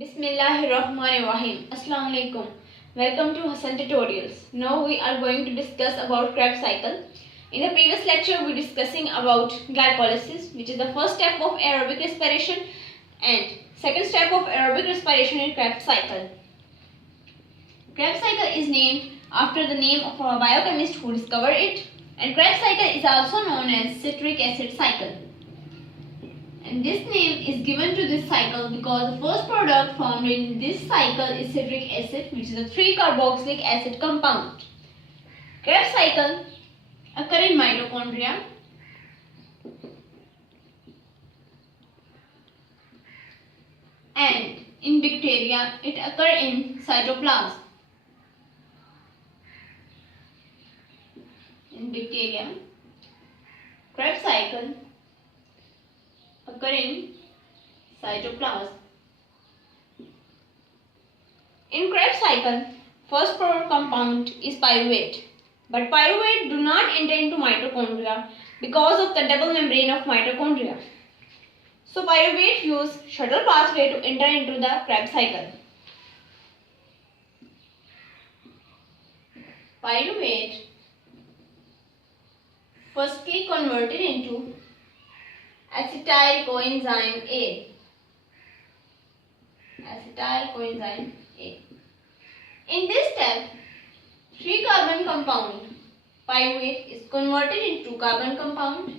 Bismillahirrahmanirrahim. Assalamu alaikum. Welcome to Hassan Tutorials. Now we are going to discuss about Kreb cycle. In the previous lecture we were discussing about glycolysis, which is the first step of aerobic respiration and second step of aerobic respiration in Kreb cycle. Kreb cycle is named after the name of a biochemist who discovered it, and Kreb cycle is also known as citric acid cycle. And this name is given to this cycle because the first product formed in this cycle is citric acid, which is a 3-carboxylic acid compound. Kreb cycle occur in mitochondria and in bacteria it occur in cytoplasm. In bacteria, Kreb cycle occur in cytoplasm. In Kreb cycle, first product compound is pyruvate, but pyruvate do not enter into mitochondria because of the double membrane of mitochondria. So pyruvate use shuttle pathway to enter into the Kreb cycle. Pyruvate firstly converted into acetyl coenzyme A. Acetyl coenzyme A. In this step, 3-carbon compound pyruvate is converted into carbon compound.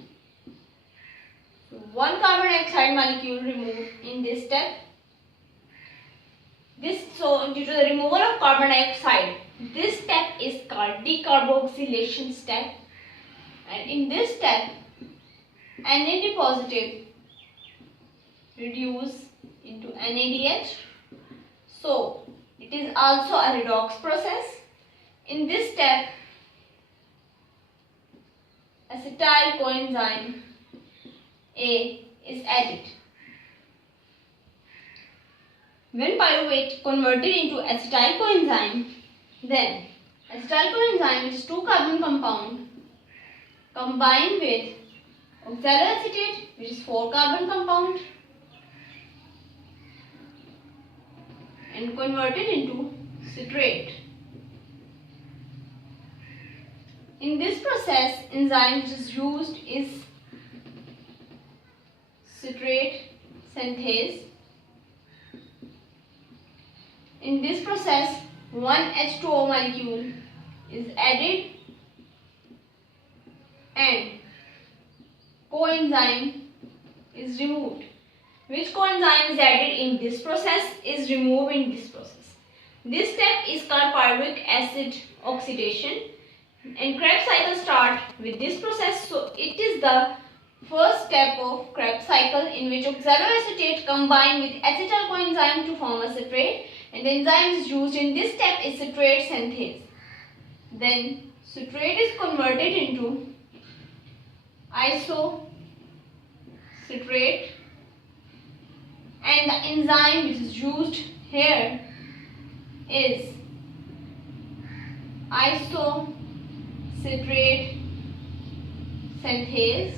1 carbon dioxide molecule removed in this step. So due to the removal of carbon dioxide, this step is called decarboxylation step. And in this step, Na positive reduce into NADH. So it is also a redox process. In this step, acetyl coenzyme A is added. When pyruvate converted into acetyl coenzyme, then acetyl coenzyme, which is 2-carbon compound, combined with oxaloacetate, which is 4-carbon compound, and converted into citrate. In this process, enzyme which is used is citrate synthase. In this process, 1 H2O molecule is added and coenzyme is removed. Which coenzyme is added in this process is removed in this process. This step is called pyruvic acid oxidation, and Kreb cycle start with this process. So it is the first step of Kreb cycle in which oxaloacetate combine with acetyl coenzyme to form a citrate, and the enzyme is used in this step is citrate synthase. Then citrate is converted into isocitrate, and the enzyme which is used here is isocitrate synthase.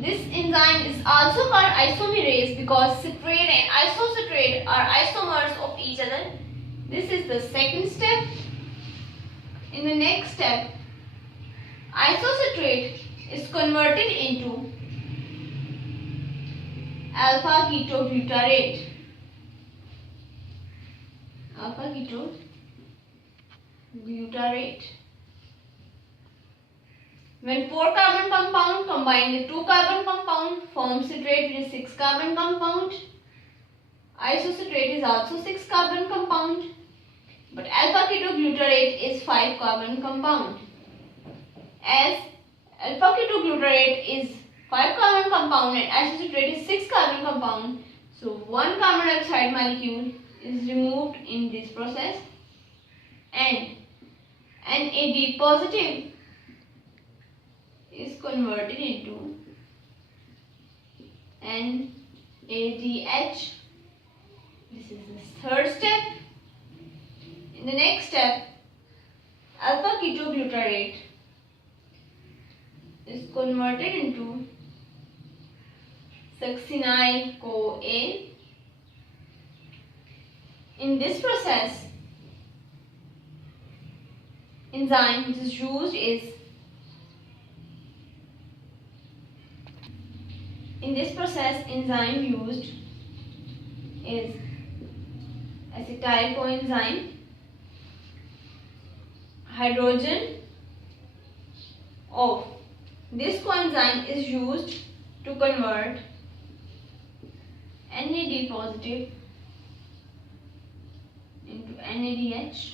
This enzyme is also called isomerase because citrate and isocitrate are isomers of each other. This is the second step. In the next step, isocitrate is converted into alpha ketoglutarate. Alpha ketoglutarate. When 4-carbon compound combine with 2-carbon compound form citrate, which is 6-carbon compound. Isocitrate is also 6-carbon compound, but alpha ketoglutarate is 5-carbon compound. As alpha ketoglutarate is 5-carbon compound and isocitrate is 6-carbon compound, so 1 carbon dioxide molecule is removed in this process, and NAD positive is converted into NADH. This is the third step. In the next step, alpha ketoglutarate is converted into succinyl-CoA In this process, enzyme which is used is acetyl coenzyme. Hydrogen of this coenzyme is used to convert NAD positive into NADH,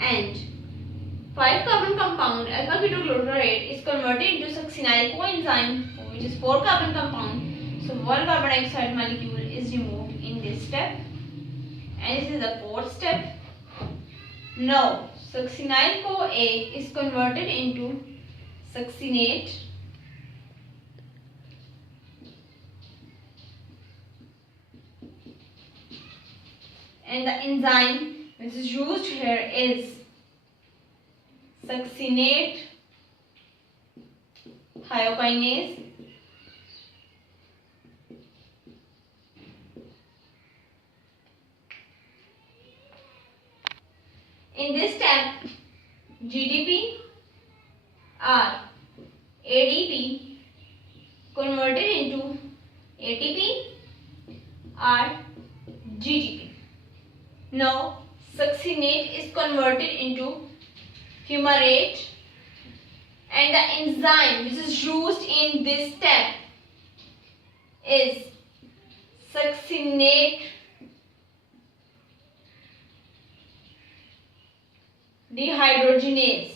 and 5-carbon compound alpha ketoglutarate is converted into succinyl coenzyme, which is 4-carbon compound. So 1 carbon dioxide molecule is removed in this step, and this is the 4th step. Now succinyl CoA is converted into succinate, and the enzyme which is used here is succinate thiokinase. In this step, GDP or ADP converted into ATP or GTP. Now succinate is converted into fumarate, and the enzyme which is used in this step is succinate dehydrogenase.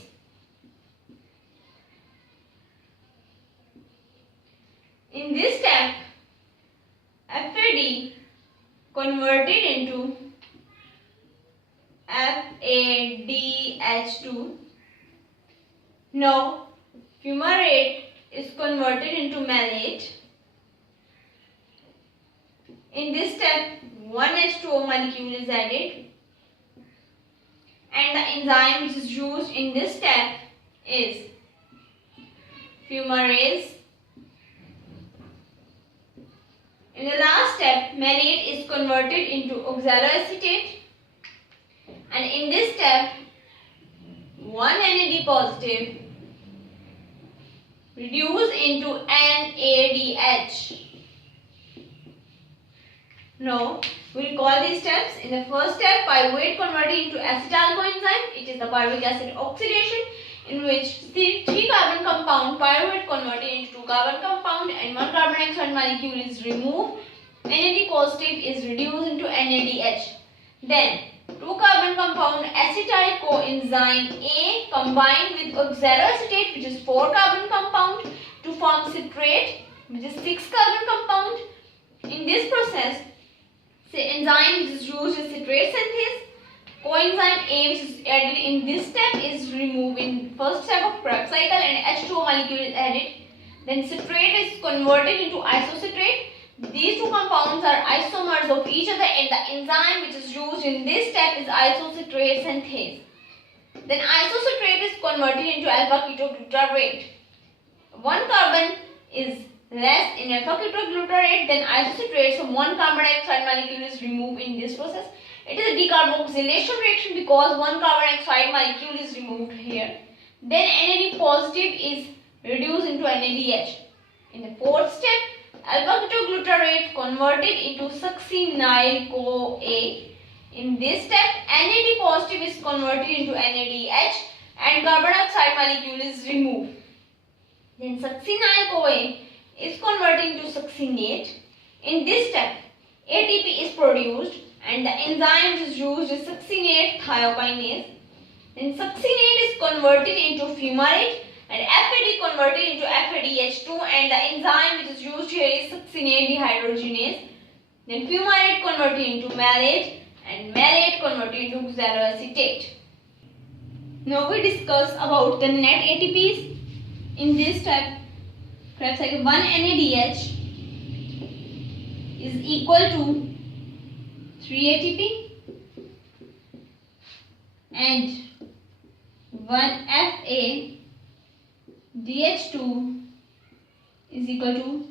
In this step, FAD converted into FADH2. Now fumarate is converted into malate. In this step, 1 H2O molecule is added, and the enzyme which is used in this step is fumarase. In the last step, malate is converted into oxaloacetate, and in this step 1 NAD positive reduced into NADH. Now we will call these steps. In the first step, pyruvate converted into acetyl coenzyme. It is the pyruvic acid oxidation, in which 3-carbon compound pyruvate converted into 2-carbon compound, and 1 carbon dioxide molecule is removed. NAD positive is reduced into NADH. Then 2-carbon compound acetyl coenzyme A combined with oxaloacetate, which is 4-carbon compound, to form citrate, which is 6-carbon compound. In this process, the enzyme which is used is citrate synthase. Coenzyme A, which is added in this step, is removed in first step of Kreb cycle, and H2O molecule is added. Then citrate is converted into isocitrate. These two compounds are isomers of each other, and the enzyme which is used in this step is isocitrate synthase. Then isocitrate is converted into alpha ketoglutarate. 1 carbon is less in alpha ketoglutarate than isocitrate, so 1 carbon dioxide molecule is removed in this process. It is a decarboxylation reaction because 1 carbon dioxide molecule is removed here. Then NAD positive is reduced into NADH. In the 4th step, alpha ketoglutarate converted into succinyl CoA. In this step, NAD positive is converted into NADH, and carbon dioxide molecule is removed. Then succinyl CoA is converted into succinate. In this step, ATP is produced, and the enzyme which is used is succinate thiokinase. Then succinate is converted into fumarate, and FAD converted into FADH2, and the enzyme which is used here is succinate dehydrogenase. Then fumarate converted into malate, and malate converted into oxaloacetate. Now we discuss about the net ATPs. In this step, Kreb cycle, 1 NADH is equal to 3 ATP, and 1 FADH2 is equal to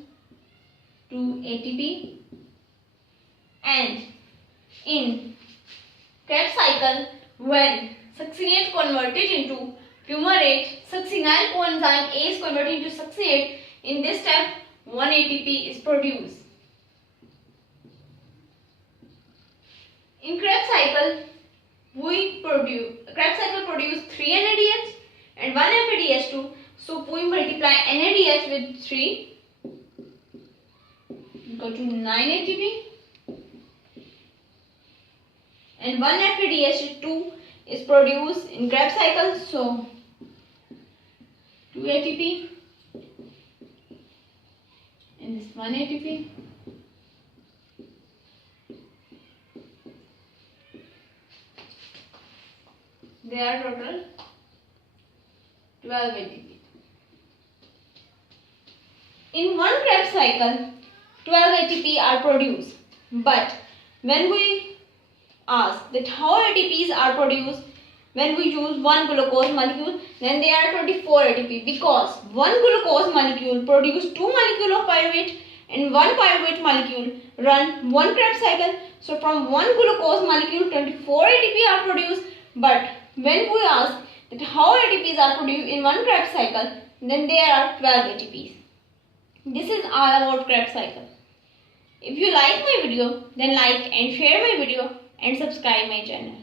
2 ATP. And in Kreb cycle, when succinate converted into fumarate, succinyl coenzyme A is converted into succinate. In this step, 1 ATP is produced. In Kreb cycle, Kreb cycle produce 3 NADH and 1 FADH2. So we multiply NADH with 3, equal to 9 ATP, and 1 FADH2 is produced in Kreb cycle. So 2 ATP and this 1 ATP. They are total 12 ATP. In one Kreb cycle, 12 ATP are produced. But when we ask that how ATPs are produced, when we use one glucose molecule, then they are 24 ATP, because one glucose molecule produces 2 molecules of pyruvate and one pyruvate molecule run one Kreb cycle. So from one glucose molecule, 24 ATP are produced. But when we ask that how ATPs are produced in one Kreb cycle, then there are 12 ATPs. This is all about Kreb cycle. If you like my video, then like and share my video and subscribe my channel.